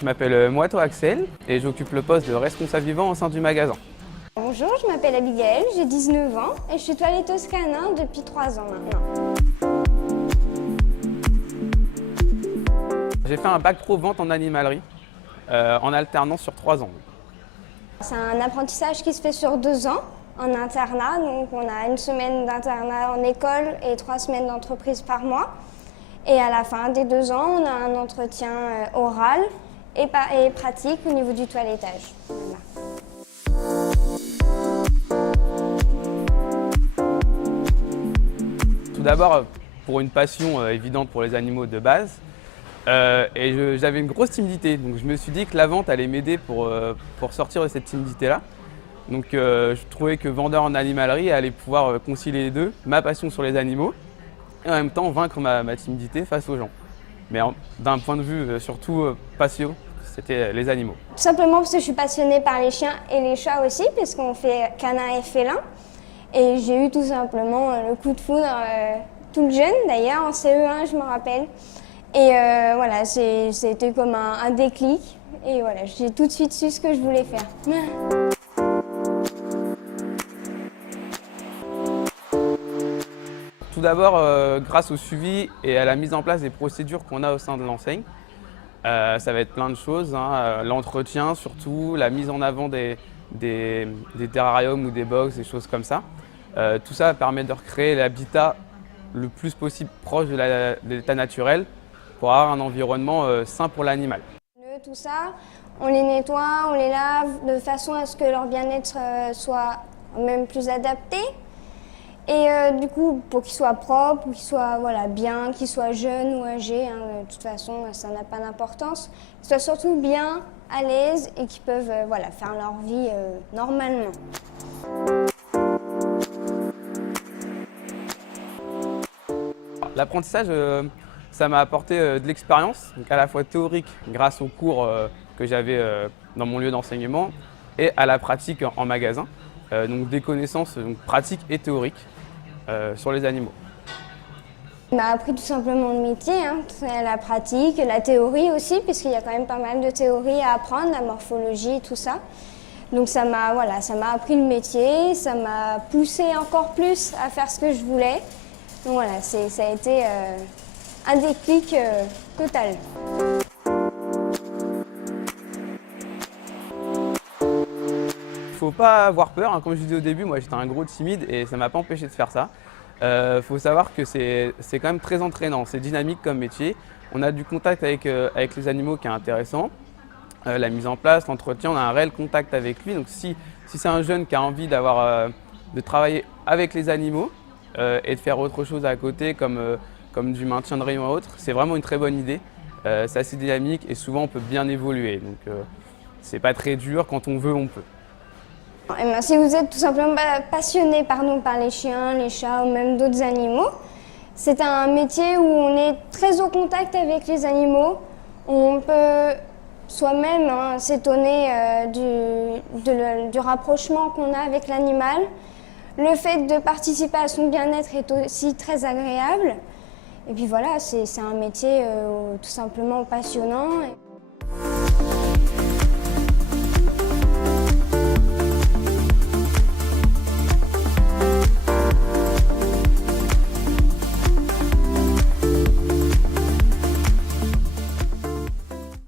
Je m'appelle Moito Axel et j'occupe le poste de responsable vivant au sein du magasin. Bonjour, je m'appelle Abigail, j'ai 19 ans et je suis toiletteuse canin depuis 3 ans maintenant. J'ai fait un bac pro vente en animalerie en alternance sur 3 ans. C'est un apprentissage qui se fait sur 2 ans en internat, donc on a 1 semaine d'internat en école et 3 semaines d'entreprise par mois. Et à la fin des 2 ans, on a un entretien oral et pratique au niveau du toilettage. Voilà. Tout d'abord, pour une passion évidente pour les animaux de base, et j'avais une grosse timidité, donc je me suis dit que la vente allait m'aider pour sortir de cette timidité-là. Donc je trouvais que vendeur en animalerie allait pouvoir concilier les deux, ma passion sur les animaux, et en même temps vaincre ma timidité face aux gens. Mais d'un point de vue surtout passion, c'était les animaux. Tout simplement parce que je suis passionnée par les chiens et les chats aussi, puisqu'on fait canin et félin. Et j'ai eu tout simplement le coup de foudre toute jeune d'ailleurs, en CE1 je me rappelle. Et voilà, c'était comme un déclic. Et voilà, j'ai tout de suite su ce que je voulais faire. Tout d'abord, grâce au suivi et à la mise en place des procédures qu'on a au sein de l'enseigne, ça va être plein de choses, hein, l'entretien surtout, la mise en avant des terrariums ou des box, des choses comme ça. Tout ça permet de recréer l'habitat le plus possible proche de l'état naturel pour avoir un environnement sain pour l'animal. Tout ça, on les nettoie, on les lave de façon à ce que leur bien-être soit même plus adapté. Et du coup, pour qu'ils soient propres, pour qu'ils soient bien, qu'ils soient jeunes ou âgés, hein, de toute façon, ça n'a pas d'importance. Qu'ils soient surtout bien, à l'aise et qu'ils peuvent faire leur vie normalement. L'apprentissage, ça m'a apporté de l'expérience, donc à la fois théorique grâce aux cours que j'avais dans mon lieu d'enseignement et à la pratique en magasin, donc des connaissances pratiques et théoriques sur les animaux. Il m'a appris tout simplement le métier, hein, la pratique, la théorie aussi, puisqu'il y a quand même pas mal de théories à apprendre, la morphologie, tout ça. Donc ça m'a appris le métier, ça m'a poussé encore plus à faire ce que je voulais. Donc voilà, ça a été un déclic total. Faut pas avoir peur, hein. Comme je disais au début, moi j'étais un gros timide et ça m'a pas empêché de faire ça. Faut savoir que c'est quand même très entraînant, c'est dynamique comme métier. On a du contact avec les animaux qui est intéressant. La mise en place, l'entretien, on a un réel contact avec lui. Donc si c'est un jeune qui a envie de travailler avec les animaux et de faire autre chose à côté comme du maintien de rayon ou autre, c'est vraiment une très bonne idée. C'est assez dynamique et souvent on peut bien évoluer. Donc c'est pas très dur, quand on veut, on peut. Et bien, si vous êtes tout simplement passionné par les chiens, les chats ou même d'autres animaux, c'est un métier où on est très au contact avec les animaux, où on peut soi-même s'étonner du rapprochement qu'on a avec l'animal. Le fait de participer à son bien-être est aussi très agréable. Et puis voilà, c'est un métier tout simplement passionnant.